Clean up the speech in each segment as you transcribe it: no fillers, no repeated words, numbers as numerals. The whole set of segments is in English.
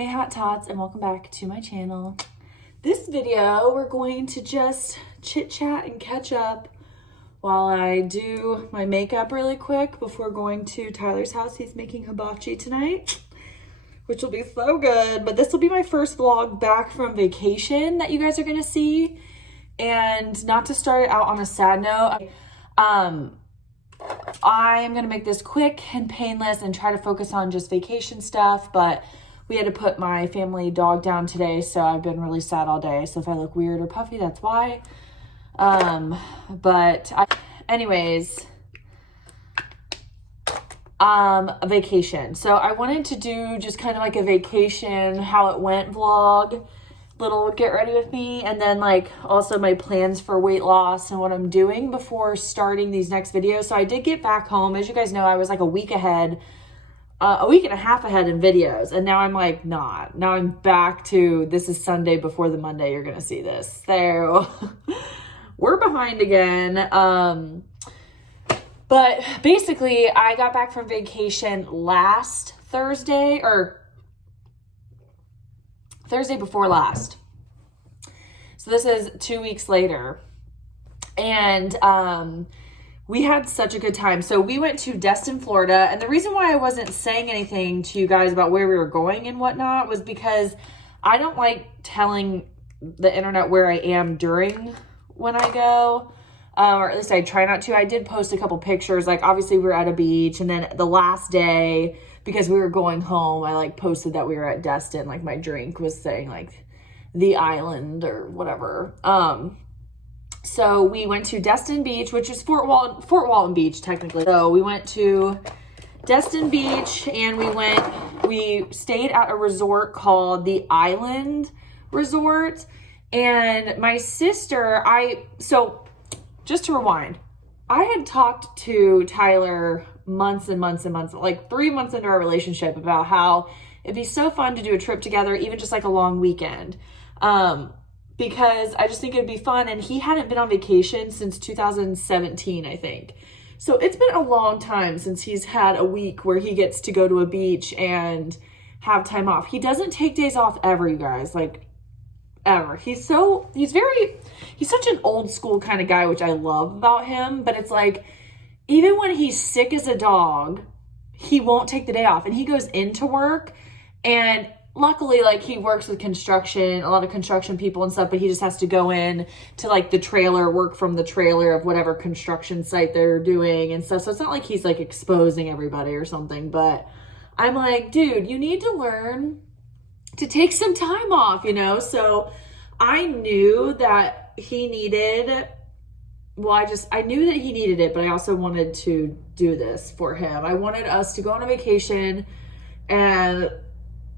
Hey Hot Tots, and welcome back to my channel. This video, we're going to just chit chat and catch up while I do my makeup really quick before going to Tyler's house. He's making hibachi tonight, which will be so good. But this will be my first vlog back from vacation that you guys are gonna see. And not to start it out on a sad note, I am gonna make this quick and painless and try to focus on just vacation stuff, but we had to put my family dog down today, so I've been really sad all day. So if I look weird or puffy, that's why. Anyways, a vacation. So I wanted to do just kind of like a vacation, how it went vlog, little get ready with me, and then like also my plans for weight loss and what I'm doing before starting these next videos. So I did get back home. As you guys know, I was like a week and a half ahead in videos, and now I'm like not. Now I'm back to, this is Sunday before the Monday you're gonna see this. So we're behind again. But basically I got back from vacation last Thursday, or Thursday before last. So this is 2 weeks later. And we had such a good time. So we went to Destin, Florida. And the reason why I wasn't saying anything to you guys about where we were going and whatnot was because I don't like telling the internet where I am during when I go. Or at least I try not to. I did post a couple pictures. Like obviously we were at a beach, and then the last day, because we were going home, I like posted that we were at Destin. Like my drink was saying like the island or whatever. So we went to Destin Beach, which is Fort Walton Beach, technically. So we went to Destin Beach, and we stayed at a resort called the Island Resort. And my sister, so just to rewind, I had talked to Tyler months and months and months, like 3 months into our relationship, about how it'd be so fun to do a trip together, even just like a long weekend. Because I just think it'd be fun. And he hadn't been on vacation since 2017, I think. So it's been a long time since he's had a week where he gets to go to a beach and have time off. He doesn't take days off ever, you guys, like ever. He's such an old school kind of guy, which I love about him. But it's like, even when he's sick as a dog, he won't take the day off, and he goes into work. And luckily, like, he works with construction, a lot of construction people and stuff, but he just has to go in to like the trailer, work from the trailer of whatever construction site they're doing and stuff. So it's not like he's like exposing everybody or something, but I'm like, dude, you need to learn to take some time off, you know? So I knew that he needed, I knew that he needed it, but I also wanted to do this for him. I wanted us to go on a vacation and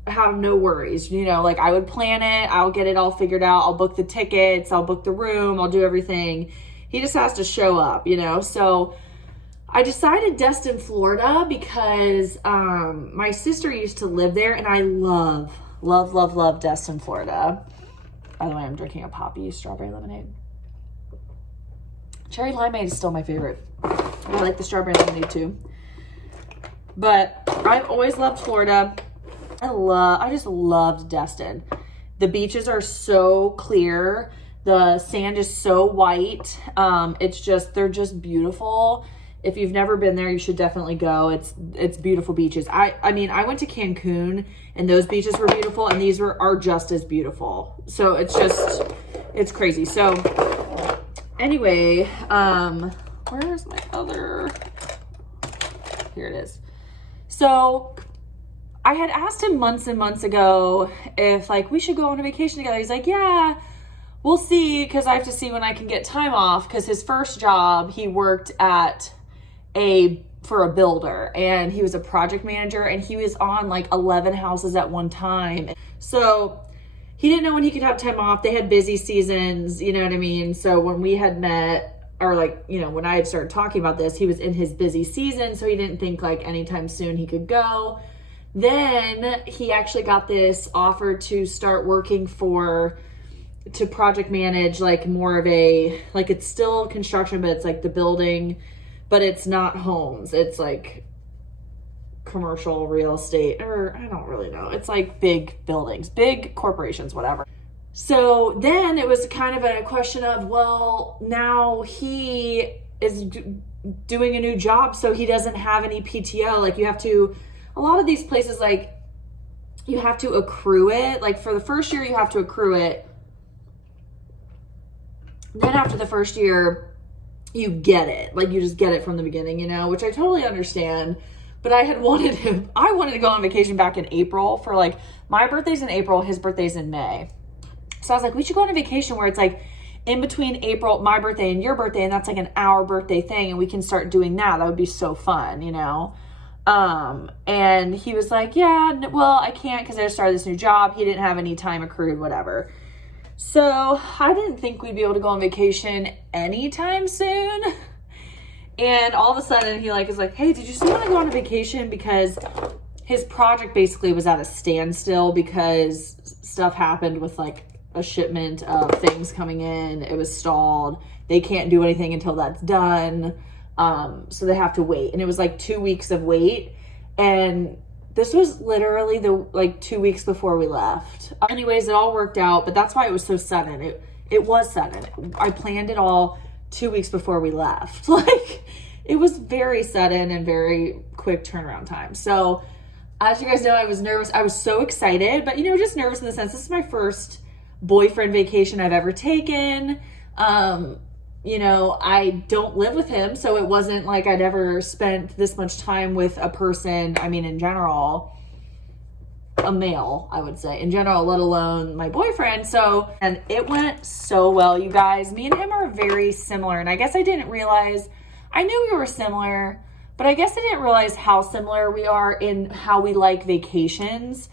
have no worries, you know, like I would plan it, I'll get it all figured out, I'll book the tickets, I'll book the room, I'll do everything. He just has to show up, you know? So I decided Destin, Florida, because my sister used to live there, and I love Destin, Florida. By the way, I'm drinking a Poppy strawberry lemonade. Cherry limeade is still my favorite. I like the strawberry lemonade too. But I've always loved Florida. I just loved Destin. The beaches are so clear. The sand is so white. They're just beautiful. If you've never been there, you should definitely go. It's beautiful beaches. I mean, I went to Cancun, and those beaches were beautiful, and these are just as beautiful. So it's crazy. So anyway, where's my other, here it is. So I had asked him months and months ago if like we should go on a vacation together. He's like, yeah, we'll see, because I have to see when I can get time off, because his first job, he worked for a builder, and he was a project manager, and he was on like 11 houses at one time. So he didn't know when he could have time off. They had busy seasons, you know what I mean? So when we had met, or like, you know, when I had started talking about this, he was in his busy season, so he didn't think like anytime soon he could go. Then he actually got this offer to start working to project manage, like more of a, like it's still construction, but it's like the building, but it's not homes. It's like commercial real estate, or I don't really know. It's like big buildings, big corporations, whatever. So then it was kind of a question of, well, now he is doing a new job, so he doesn't have any PTO. Like you have to, a lot of these places, like you have to accrue it. Like for the first year, you have to accrue it. Then after the first year, you get it. Like you just get it from the beginning, you know, which I totally understand. But I wanted to go on vacation back in April for like, my birthday's in April, his birthday's in May. So I was like, we should go on a vacation where it's like in between April, my birthday and your birthday, and that's like an hour birthday thing, and we can start doing that. That would be so fun, you know? And he was like, yeah, well, I can't because I just started this new job. He didn't have any time accrued, whatever. So I didn't think we'd be able to go on vacation anytime soon. And all of a sudden he is like, hey, did you still want to go on a vacation? Because his project basically was at a standstill because stuff happened with like a shipment of things coming in. It was stalled. They can't do anything until that's done. So they have to wait. And it was like 2 weeks of wait. And this was literally the 2 weeks before we left. Anyways, it all worked out, but that's why it was so sudden. It was sudden. I planned it all 2 weeks before we left. Like it was very sudden and very quick turnaround time. So as you guys know, I was nervous. I was so excited, but just nervous in the sense this is my first boyfriend vacation I've ever taken. I don't live with him, so it wasn't like I'd ever spent this much time with a person. I mean, in general, a male, I would say, in general, let alone my boyfriend. And it went so well, you guys. Me and him are very similar, and I guess I didn't realize, I knew we were similar, but I guess I didn't realize how similar we are in how we like vacations,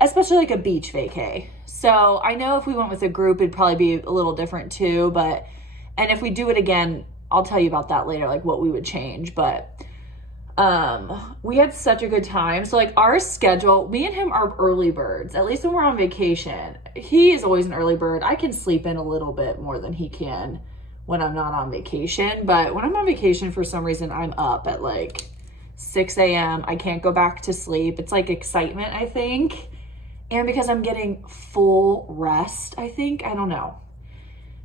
especially like a beach vacay. So I know if we went with a group, it'd probably be a little different too, and if we do it again, I'll tell you about that later, like what we would change. But we had such a good time. So like our schedule, me and him are early birds, at least when we're on vacation. He is always an early bird. I can sleep in a little bit more than he can when I'm not on vacation. But when I'm on vacation, for some reason, I'm up at like 6 a.m. I can't go back to sleep. It's like excitement, I think. And because I'm getting full rest, I think. I don't know.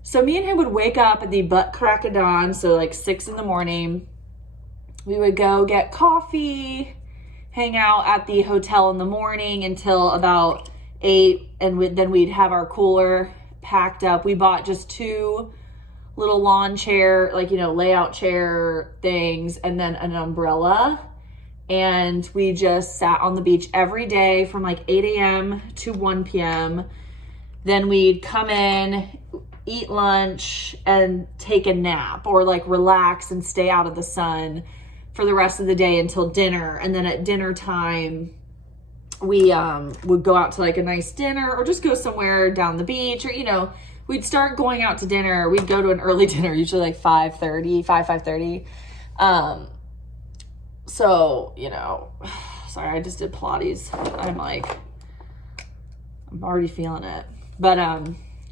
So me and him would wake up at the butt crack of dawn, so like 6 in the morning. We would go get coffee, hang out at the hotel in the morning until about 8, and then we'd have our cooler packed up. We bought just 2 little lawn chair, layout chair things, and then an umbrella. And we just sat on the beach every day from like 8 a.m. to 1 p.m. Then we'd come in, eat lunch, and take a nap or like relax and stay out of the sun for the rest of the day until dinner. And then at dinner time, we would go out to like a nice dinner or just go somewhere down the beach, or, we'd start going out to dinner. We'd go to an early dinner, usually like 5:30. So, sorry, I just did Pilates. I'm already feeling it. But,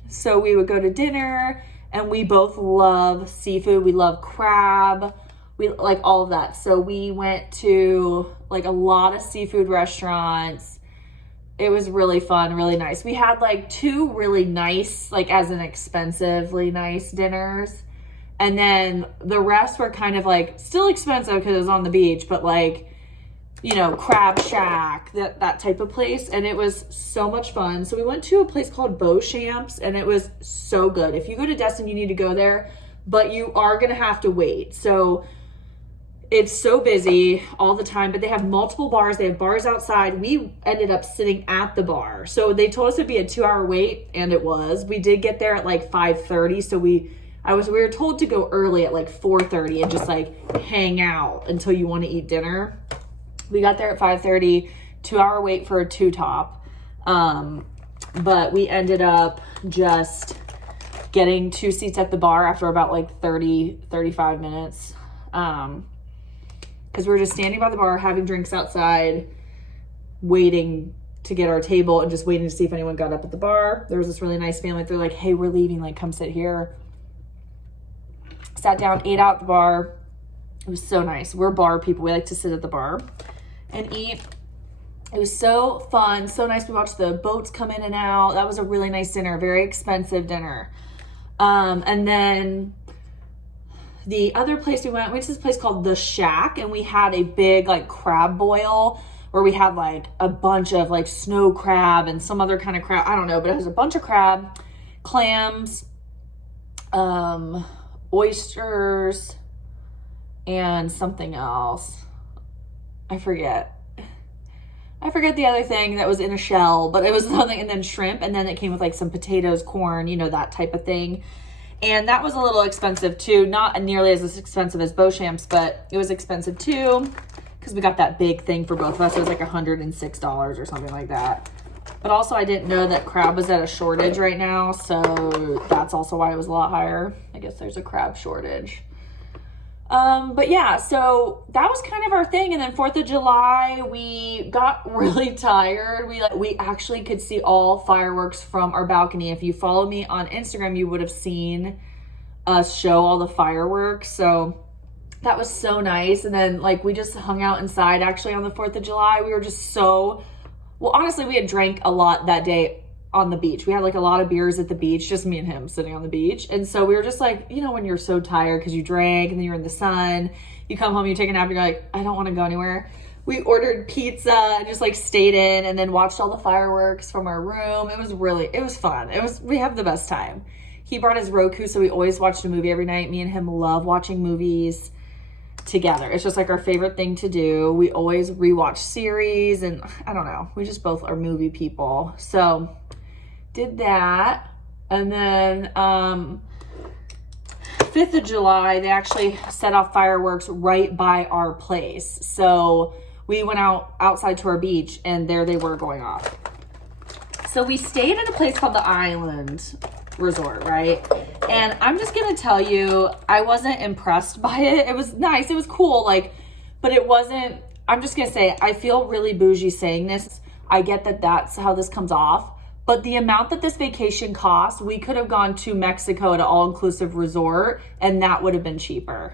so we would go to dinner, and we both love seafood. We love crab. We like all of that. So we went to like a lot of seafood restaurants. It was really fun, really nice. We had like 2 really nice, like as in expensively nice dinners. And then the rest were kind of like still expensive because it was on the beach, but like, Crab Shack, that type of place. And it was so much fun. So we went to a place called Beauchamp's, and it was so good. If you go to Destin, you need to go there, but you are going to have to wait. So it's so busy all the time, but they have multiple bars. They have bars outside. We ended up sitting at the bar. So they told us it'd be a 2-hour wait, and it was. We did get there at like 5:30. So we were told to go early at like 4:30 and just like hang out until you want to eat dinner. We got there at 5:30, 2-hour wait for a 2-top. But we ended up just getting 2 seats at the bar after about like 35 minutes. Because we were just standing by the bar, having drinks outside, waiting to get our table and just waiting to see if anyone got up at the bar. There was this really nice family. They're like, hey, we're leaving, like come sit here. Sat down, ate out at the bar. It was so nice. We're bar people. We like to sit at the bar. and eat. It was so fun, so nice. We watched the boats come in and out. That was a really nice dinner, very expensive dinner. And then the other place we went to this place called The Shack, and we had a big like crab boil where we had like a bunch of like snow crab and some other kind of crab. I don't know, but it was a bunch of crab, clams, oysters, and something else. I forget the other thing that was in a shell, but it was something, and then shrimp, and then it came with like some potatoes, corn, you know, that type of thing. And that was a little expensive too, not nearly as expensive as Beauchamp's, but it was expensive too because we got that big thing for both of us. It was like $106 or something like that. But also I didn't know that crab was at a shortage right now, so that's also why it was a lot higher. I guess there's a crab shortage. But yeah, so that was kind of our thing. And then 4th of July, we got really tired. We actually could see all fireworks from our balcony. If you follow me on Instagram, you would have seen us show all the fireworks. So that was so nice. And then like we just hung out inside actually on the 4th of July. We were just so, well, honestly, we had drank a lot that day on the beach. We had like a lot of beers at the beach, just me and him sitting on the beach. And so we were just like, you know, when you're so tired because you drank and then you're in the sun, you come home, you take a nap, and you're like, I don't want to go anywhere. We ordered pizza and just like stayed in and then watched all the fireworks from our room. It was fun. We have the best time. He brought his Roku, so we always watched a movie every night. Me and him love watching movies together. It's just like our favorite thing to do. We always rewatch series, and I don't know, we just both are movie people. So did that. And then 5th of July, they actually set off fireworks right by our place. So we went outside to our beach, and there they were going off. So we stayed at a place called the Island Resort, right? And I'm just gonna tell you, I wasn't impressed by it. It was nice, it was cool, like, but it wasn't, I'm just gonna say, I feel really bougie saying this. I get that that's how this comes off. But the amount that this vacation cost, we could have gone to Mexico at an all-inclusive resort, and that would have been cheaper.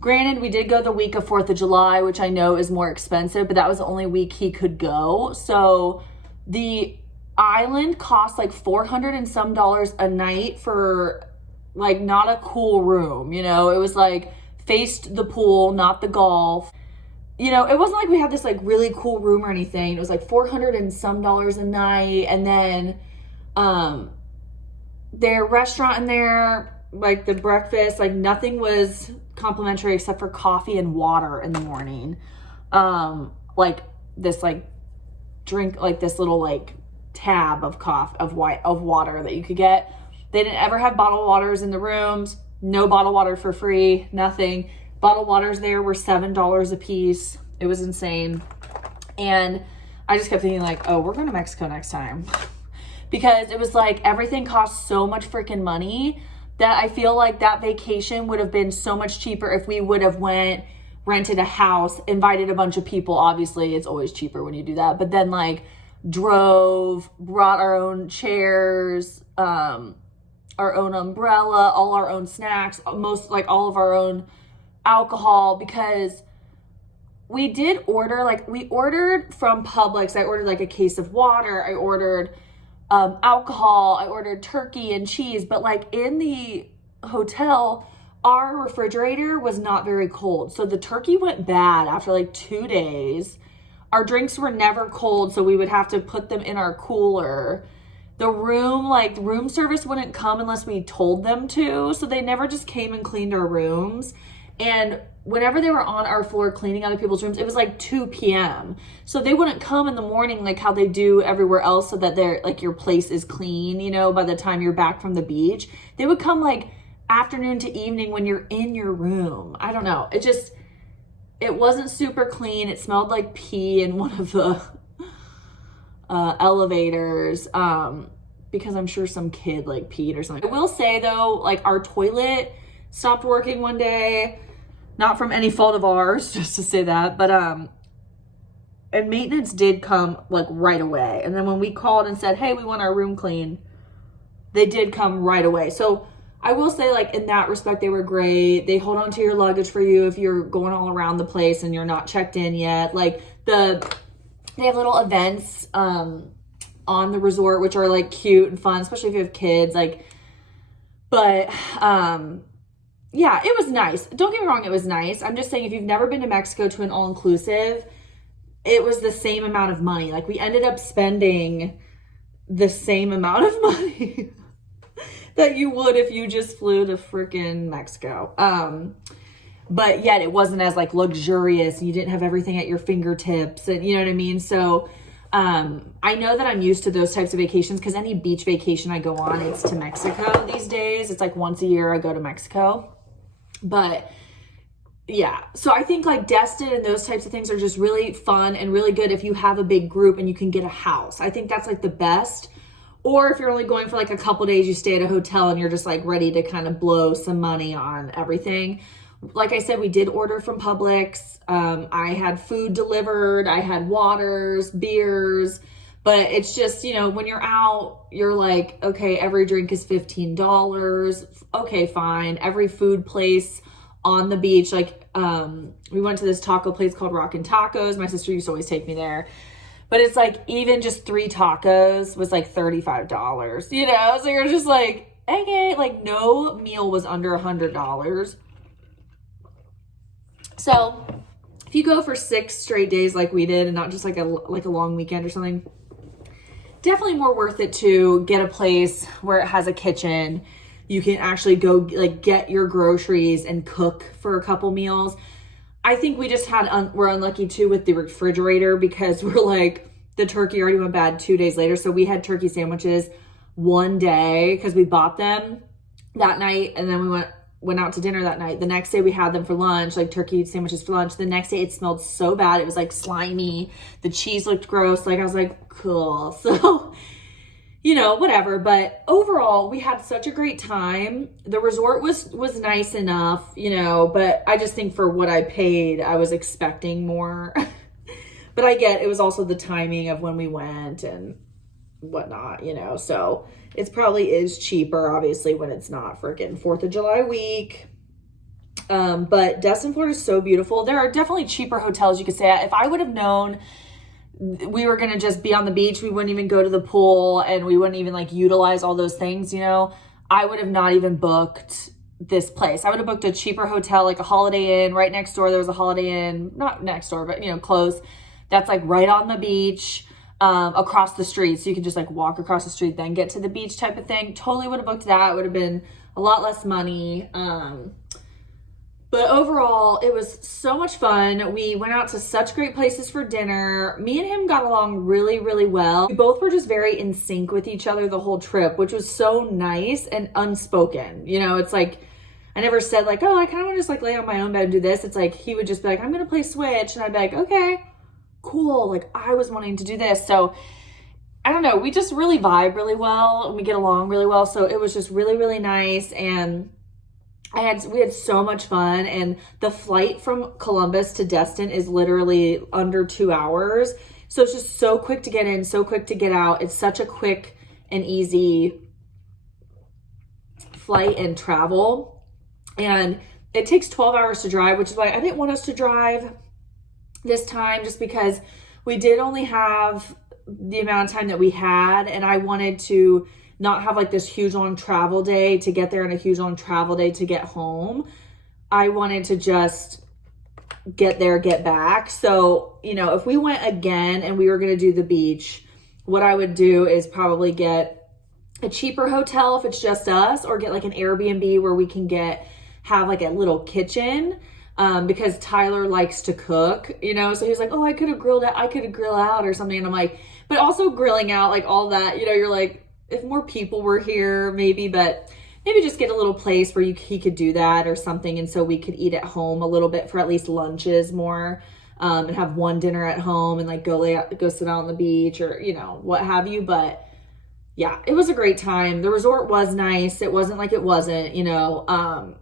Granted, we did go the week of 4th of July, which I know is more expensive, but that was the only week he could go. So the island cost like $400 and some a night for like not a cool room, you know? It was like faced the pool, not the golf. You know, it wasn't like we had this like really cool room or anything. It was like $400 and some a night. And then their restaurant in there, like the breakfast, like nothing was complimentary except for coffee and water in the morning. Like this like drink, like this little like tab of water that you could get. They didn't ever have bottled waters in the rooms. No bottled water for free, nothing. Bottled waters there were $7 a piece. It was insane. And I just kept thinking like, oh, we're going to Mexico next time. Because it was like everything cost so much freaking money that I feel like that vacation would have been so much cheaper if we would have rented a house, invited a bunch of people. Obviously, it's always cheaper when you do that. But then like drove, brought our own chairs, our own umbrella, all our own snacks, all of our own alcohol, because we did order, like we ordered from Publix. I ordered like a case of water. I ordered alcohol. I ordered turkey and cheese, but like in the hotel, our refrigerator was not very cold. So the turkey went bad after like 2 days. Our drinks were never cold, so we would have to put them in our cooler. The room service wouldn't come unless we told them to. So they never just came and cleaned our rooms. And whenever they were on our floor cleaning other people's rooms, it was like 2 p.m. So they wouldn't come in the morning like how they do everywhere else so that they're like your place is clean, you know, by the time you're back from the beach. They would come like afternoon to evening when you're in your room. I don't know. It wasn't super clean. It smelled like pee in one of the elevators because I'm sure some kid like peed or something. I will say though, like our toilet stopped working one day. Not from any fault of ours, just to say that, but and maintenance did come like right away. And then when we called and said, hey, we want our room clean, they did come right away. So I will say, like, in that respect, they were great. They hold on to your luggage for you if you're going all around the place and you're not checked in yet. Like, they have little events on the resort, which are, like, cute and fun, especially if you have kids. Like, but yeah, it was nice. Don't get me wrong, it was nice. I'm just saying, if you've never been to Mexico to an all-inclusive, it was the same amount of money. Like, we ended up spending the same amount of money that you would if you just flew to freaking Mexico. But yet it wasn't as, like, luxurious. You didn't have everything at your fingertips, and you know what I mean? So I know that I'm used to those types of vacations, because any beach vacation I go on, it's to Mexico these days. It's like once a year I go to Mexico. But yeah, so I think, like, Destin and those types of things are just really fun and really good if you have a big group and you can get a house. I think that's, like, the best. Or if you're only going for, like, a couple days, you stay at a hotel and you're just, like, ready to kind of blow some money on everything. Like I said, we did order from Publix. I had food delivered. I had waters, beers. But it's just, you know, when you're out, you're like, okay, every drink is $15. Okay, fine. Every food place on the beach, like, we went to this taco place called Rockin' Tacos. My sister used to always take me there. But it's like, even just 3 tacos was like $35, you know? So you're just like, okay, like, no meal was under $100. So if you go for 6 straight days like we did, and not just like a long weekend or something, definitely more worth it to get a place where it has a kitchen. You can actually go, like, get your groceries and cook for a couple meals. I think we just we're unlucky too with the refrigerator, because we're like, the turkey already went bad 2 days later. So we had turkey sandwiches one day because we bought them that night, and then we went out to dinner that night. The next day we had them for lunch, like turkey sandwiches for lunch. The next day it smelled so bad. It was like slimy. The cheese looked gross. Like, I was like, cool. So, you know, whatever. But overall, we had such a great time. The resort was nice enough, you know, but I just think for what I paid, I was expecting more. But I get it was also the timing of when we went and whatnot, you know. So it probably is cheaper, obviously, when it's not freaking 4th of July week. But Destin, Florida is so beautiful. There are definitely cheaper hotels you could stay at. If I would have known we were going to just be on the beach, we wouldn't even go to the pool, and we wouldn't even, like, utilize all those things, you know, I would have not even booked this place. I would have booked a cheaper hotel, like a Holiday Inn. Right next door, there was a Holiday Inn, not next door, but, you know, close. That's, like, right on the beach, across the street. So you can just, like, walk across the street, then get to the beach type of thing. Totally would have booked that. It would have been a lot less money. But overall, it was so much fun. We went out to such great places for dinner. Me and him got along really, really well. We both were just very in sync with each other the whole trip, which was so nice and unspoken. You know, it's like, I never said, like, oh, I kind of want to just, like, lay on my own bed and do this. It's like, he would just be like, I'm going to play Switch. And I'd be like, okay, cool. Like, I was wanting to do this. So I don't know. We just really vibe really well, and we get along really well. So it was just really, really nice. And we had so much fun, and the flight from Columbus to Destin is literally under 2 hours. So it's just so quick to get in, so quick to get out. It's such a quick and easy flight and travel. And it takes 12 hours to drive, which is why I didn't want us to drive this time, just because we did only have the amount of time that we had, and I wanted to not have, like, this huge long travel day to get there and a huge long travel day to get home. I wanted to just get there, get back. So, you know, if we went again and we were going to do the beach, what I would do is probably get a cheaper hotel if it's just us, or get, like, an Airbnb where we can have like a little kitchen, because Tyler likes to cook, you know. So he's like, oh, I could have grill out or something. And I'm like, but also grilling out, like, all that, you know, you're like, if more people were here, maybe, but maybe just get a little place where he could do that or something. And so we could eat at home a little bit for at least lunches more, and have one dinner at home and, like, go sit out on the beach, or, you know, what have you. But yeah, it was a great time. The resort was nice. It wasn't like it wasn't, you know,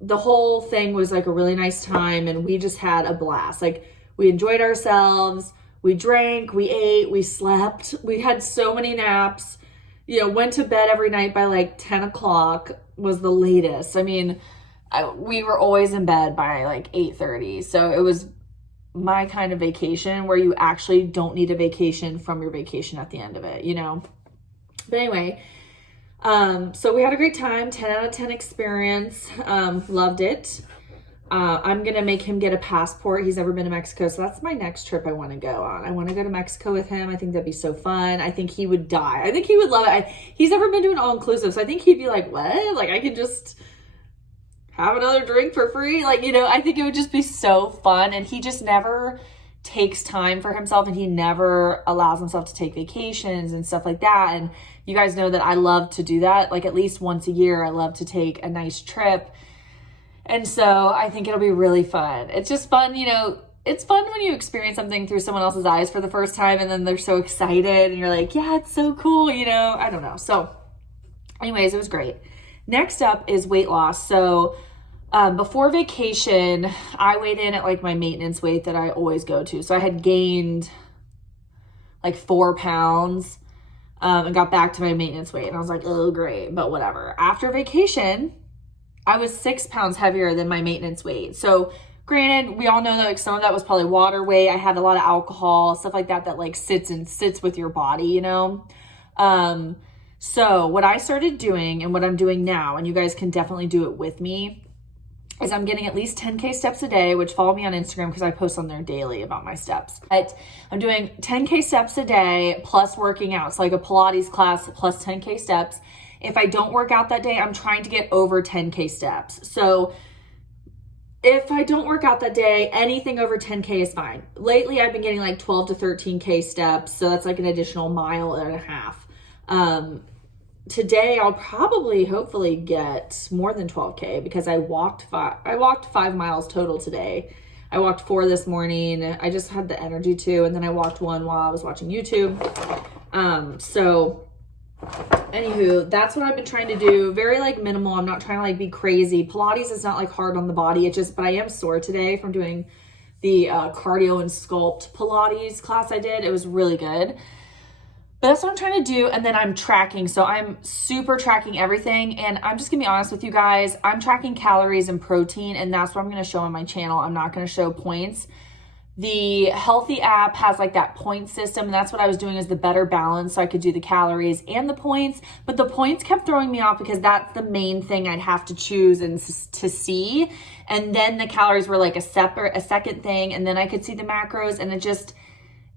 the whole thing was, like, a really nice time, and we just had a blast. Like, we enjoyed ourselves. We drank, we ate, we slept. We had so many naps, you know, went to bed every night by, like, 10 o'clock. was the latest. I mean, we were always in bed by like 8:30. So it was my kind of vacation where you actually don't need a vacation from your vacation at the end of it, you know? But anyway, so we had a great time, 10 out of 10 experience. Loved it. I'm going to make him get a passport. He's never been to Mexico. So that's my next trip I want to go on. I want to go to Mexico with him. I think that'd be so fun. I think he would die. I think he would love it. He's never been to an all-inclusive. So I think he'd be like, what? Like I could just have another drink for free. Like, you know, I think it would just be so fun. And he just never takes time for himself, and he never allows himself to take vacations and stuff like that. And you guys know that I love to do that. Like at least once a year, I love to take a nice trip. And so I think it'll be really fun. It's just fun, you know, it's fun when you experience something through someone else's eyes for the first time, and then they're so excited and you're like, yeah, it's so cool, you know, I don't know. So anyways, it was great. Next up is weight loss. So before vacation, I weighed in at like my maintenance weight that I always go to. So I had gained like 4 pounds and got back to my maintenance weight. And I was like, oh, great, but whatever. After vacation, I was 6 pounds heavier than my maintenance weight. So granted, we all know that like some of that was probably water weight. I had a lot of alcohol, stuff like that, that like sits with your body, you know? So what I started doing and what I'm doing now, and you guys can definitely do it with me, is I'm getting at least 10K steps a day, which follow me on Instagram because I post on there daily about my steps. But I'm doing 10K steps a day plus working out. So like a Pilates class plus 10K steps. If I don't work out that day, I'm trying to get over 10K steps. So if I don't work out that day, anything over 10K is fine. Lately, I've been getting like 12 to 13K steps. So that's like an additional mile and a half. Today, I'll probably, hopefully get more than 12K because I walked 5 miles total today. I walked 4 this morning. I just had the energy to, and then I walked 1 while I was watching YouTube. So anywho, that's what I've been trying to do. Very like minimal. I'm not trying to like be crazy. Pilates is not like hard on the body. But I am sore today from doing the cardio and sculpt Pilates class I did. It was really good. But that's what I'm trying to do. And then I'm tracking. So I'm super tracking everything. And I'm just gonna be honest with you guys. I'm tracking calories and protein, and that's what I'm gonna show on my channel. I'm not gonna show points. The Healthy app has like that point system, and that's what I was doing, is the better balance, so I could do the calories and the points. But the points kept throwing me off because that's the main thing I'd have to choose and to see. And then the calories were like a second thing, and then I could see the macros, and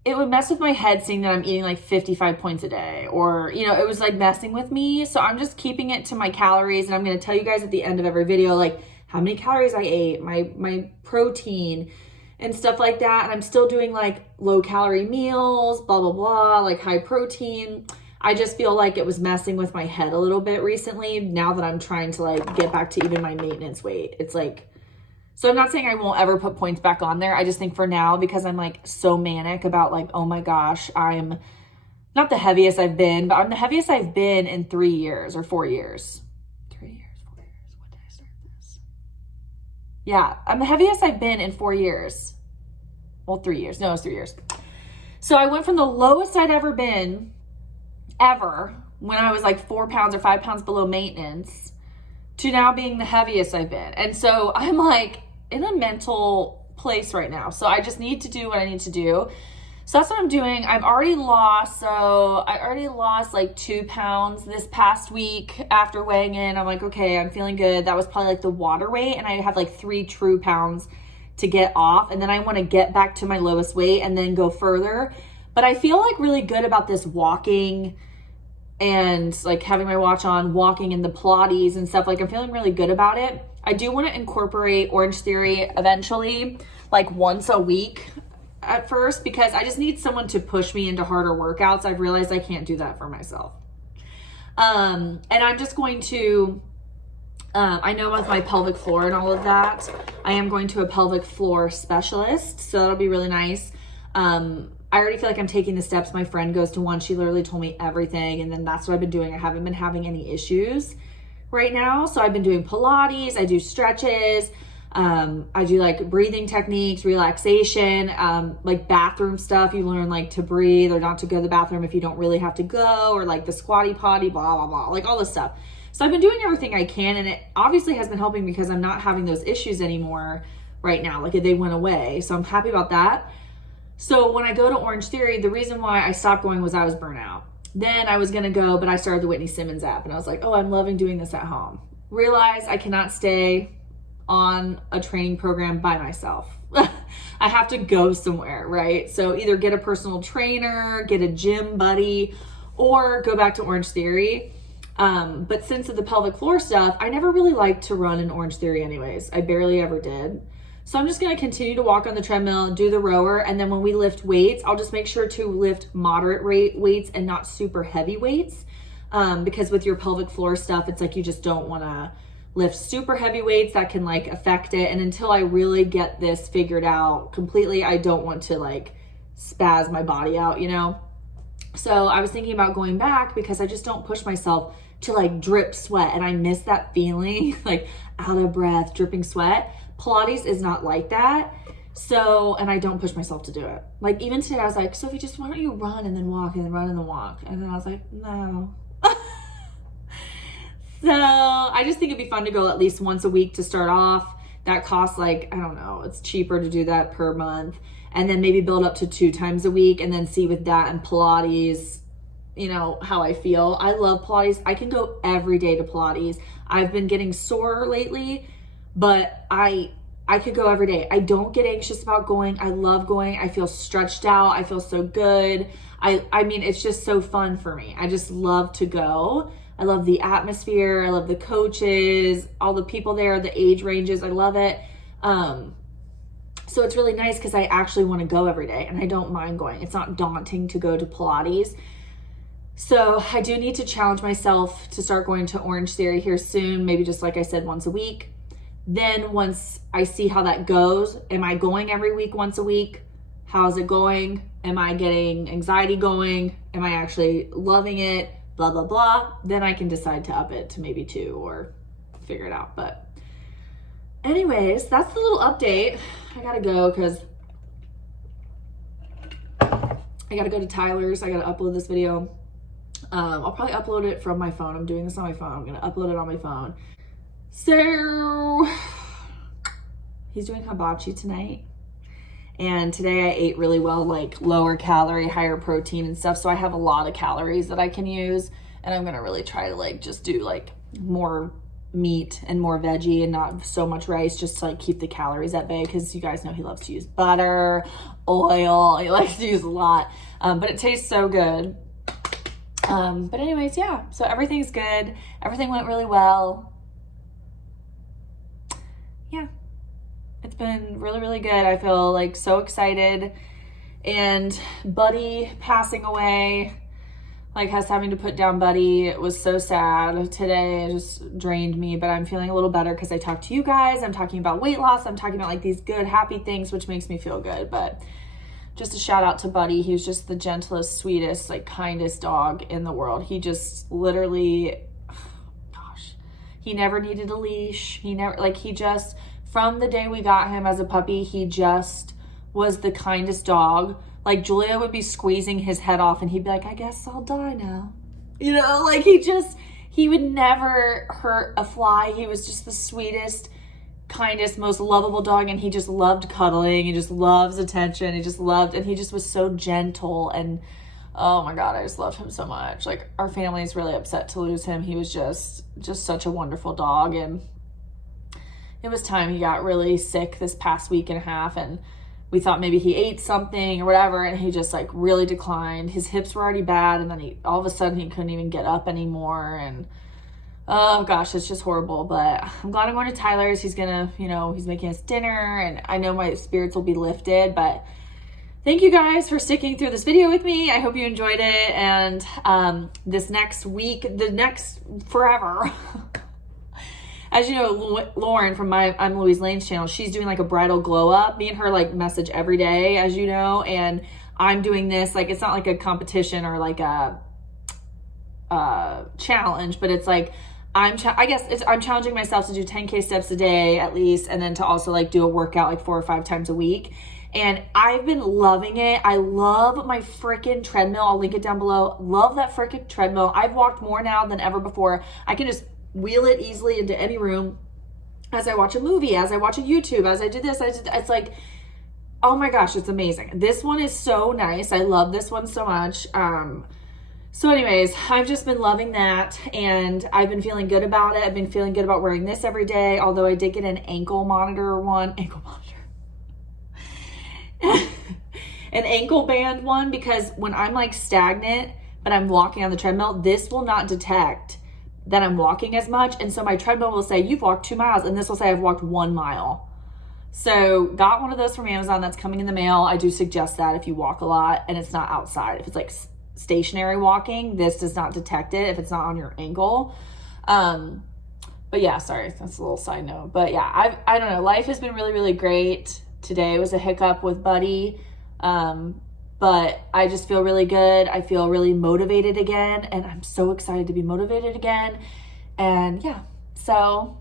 it would mess with my head seeing that I'm eating like 55 points a day, or, you know, it was like messing with me. So I'm just keeping it to my calories, and I'm going to tell you guys at the end of every video, like how many calories I ate, my protein and stuff like that. And I'm still doing like low calorie meals, blah, blah, blah, like high protein. I just feel like it was messing with my head a little bit recently, now that I'm trying to like get back to even my maintenance weight. It's like, so I'm not saying I won't ever put points back on there. I just think for now, because I'm like so manic about like, oh my gosh, I'm not the heaviest I've been, but I'm the heaviest I've been in 3 years or 4 years. 3 years, 4 years. When did I start this? Yeah, I'm the heaviest I've been in 4 years. Well, 3 years. No, it was 3 years. So I went from the lowest I'd ever been, ever, when I was like 4 pounds or 5 pounds below maintenance, to now being the heaviest I've been. And so I'm like in a mental place right now. So I just need to do what I need to do. So that's what I'm doing. I already lost like 2 pounds this past week after weighing in. I'm like, okay, I'm feeling good. That was probably like the water weight. And I have like 3 true pounds to get off. And then I want to get back to my lowest weight and then go further. But I feel like really good about this walking and like having my watch on, walking in the Pilates and stuff. Like I'm feeling really good about it. I do want to incorporate Orange Theory eventually, like once a week at first, because I just need someone to push me into harder workouts. I've realized I can't do that for myself. And I'm just going to, I know with my pelvic floor and all of that, I am going to a pelvic floor specialist. So that'll be really nice. I already feel like I'm taking the steps. My friend goes to one. She literally told me everything. And then that's what I've been doing. I haven't been having any issues right now. So I've been doing Pilates. I do stretches. I do like breathing techniques, relaxation, like bathroom stuff. You learn like to breathe or not to go to the bathroom if you don't really have to go, or like the squatty potty, blah, blah, blah, like all this stuff. So I've been doing everything I can, and it obviously has been helping because I'm not having those issues anymore right now. Like they went away. So I'm happy about that. So when I go to Orange Theory, the reason why I stopped going was I was burnt out. Then I was going to go, but I started the Whitney Simmons app and I was like, oh, I'm loving doing this at home. Realized I cannot stay on a training program by myself. I have to go somewhere, right? So either get a personal trainer, get a gym buddy, or go back to Orange Theory. But since of the pelvic floor stuff, I never really liked to run in Orange Theory anyways. I barely ever did. So I'm just going to continue to walk on the treadmill and do the rower. And then when we lift weights, I'll just make sure to lift moderate weights and not super heavy weights. Because with your pelvic floor stuff, it's like you just don't want to lift super heavy weights that can like affect it. And until I really get this figured out completely, I don't want to like spaz my body out, you know? So I was thinking about going back because I just don't push myself to like drip sweat, and I miss that feeling, like out of breath, dripping sweat. Pilates is not like that. So, and I don't push myself to do it. Like even today I was like, Sophie, just why don't you run and then walk and then run and then walk? And then I was like, no. So I just think it'd be fun to go at least once a week to start off. That costs like, I don't know, it's cheaper to do that per month. And then maybe build up to 2 times a week and then see with that and Pilates, you know, how I feel. I love Pilates. I can go every day to Pilates. I've been getting sore lately, but I could go every day. I don't get anxious about going. I love going. I feel stretched out. I feel so good. I mean, it's just so fun for me. I just love to go. I love the atmosphere. I love the coaches, all the people there, the age ranges. I love it. So it's really nice because I actually want to go every day and I don't mind going. It's not daunting to go to Pilates. So I do need to challenge myself to start going to Orange Theory here soon, maybe just like I said, once a week. Then once I see how that goes, am I going every week, once a week? How's it going? Am I getting anxiety going? Am I actually loving it? Blah, blah, blah. Then I can decide to up it to maybe 2 or figure it out. But anyways, that's the little update. I gotta go because I gotta go to Tyler's. I gotta upload this video. I'll probably upload it from my phone. I'm doing this on my phone. I'm gonna upload it on my phone. So he's doing hibachi tonight. And today I ate really well, like lower calorie, higher protein and stuff. So I have a lot of calories that I can use. And I'm gonna really try to like just do like more meat and more veggie and not so much rice, just to like keep the calories at bay, because you guys know he loves to use butter, oil. He likes to use a lot. But it tastes so good. But anyways, yeah, so everything's good. Everything went really well. Yeah, it's been really, really good. I feel like so excited. And Buddy passing away, like us having to put down Buddy, it was so sad today. It just drained me, but I'm feeling a little better because I talked to you guys. I'm talking about weight loss. I'm talking about like these good, happy things, which makes me feel good. But just a shout out to Buddy. He was just the gentlest, sweetest, like kindest dog in the world. He just literally, gosh, he never needed a leash. He just, from the day we got him as a puppy, he just was the kindest dog. Like Julia would be squeezing his head off and he'd be like, I guess I'll die now. You know, like he would never hurt a fly. He was just the sweetest, kindest, most lovable dog, and he just loved cuddling. He just loves attention. And he just was so gentle, and oh my God, I just loved him so much. Like our family is really upset to lose him. He was just such a wonderful dog, and it was time. He got really sick this past week and a half, and we thought maybe he ate something or whatever, and he just like really declined. His hips were already bad, and then all of a sudden he couldn't even get up anymore, and oh gosh, it's just horrible. But I'm glad I'm going to Tyler's. He's gonna, he's making us dinner, and I know my spirits will be lifted. But thank you guys for sticking through this video with me. I hope you enjoyed it. And this next week, forever. As you know, Lauren from I'm Louise Lane's channel, she's doing like a bridal glow up. Me and her like message every day, as you know, and I'm doing this, like, it's not like a competition or like a challenge, but it's like I'm challenging myself to do 10K steps a day at least, and then to also like do a workout like 4 or 5 times a week. And I've been loving it. I love my freaking treadmill. I'll link it down below. Love that freaking treadmill. I've walked more now than ever before. I can just wheel it easily into any room as I watch a movie, as I watch a YouTube, as I do this. It's like, oh my gosh, it's amazing. This one is so nice. I love this one so much. So anyways, I've just been loving that, and I've been feeling good about it. I've been feeling good about wearing this every day, although I did get an ankle monitor, an ankle band one, because when I'm like stagnant, but I'm walking on the treadmill, this will not detect that I'm walking as much. And so my treadmill will say, you've walked 2 miles, and this will say I've walked 1 mile. So got one of those from Amazon. That's coming in the mail. I do suggest that if you walk a lot and it's not outside. If it's like stationary walking, this does not detect it if it's not on your ankle. But yeah, sorry, that's a little side note. But yeah, I don't know. Life has been really, really great. Today was a hiccup with Buddy. But I just feel really good. I feel really motivated again, and I'm so excited to be motivated again. And yeah, so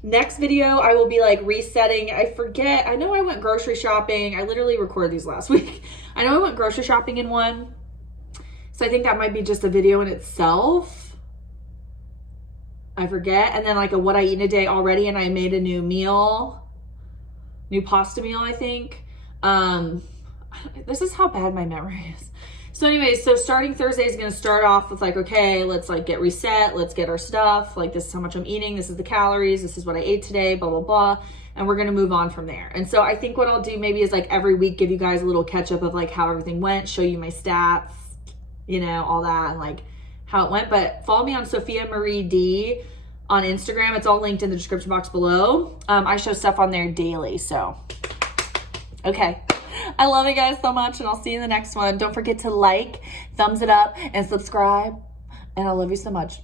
next video, I will be like resetting. I forget. I know I went grocery shopping. I literally recorded these last week. I know I went grocery shopping in one. So I think that might be just a video in itself. I forget. And then like a what I eat in a day already. And I made a new pasta meal, I think. This is how bad my memory is. So anyways, so starting Thursday is going to start off with like, okay, let's like get reset. Let's get our stuff. Like, this is how much I'm eating. This is the calories. This is what I ate today, blah, blah, blah. And we're going to move on from there. And so I think what I'll do maybe is like every week, give you guys a little catch up of like how everything went, show you my stats, you know, all that, and like how it went. But follow me on SophiaD on Instagram. It's all linked in the description box below. I show stuff on there daily. So, okay. I love you guys so much, and I'll see you in the next one. Don't forget to like, thumbs it up, and subscribe. And I love you so much.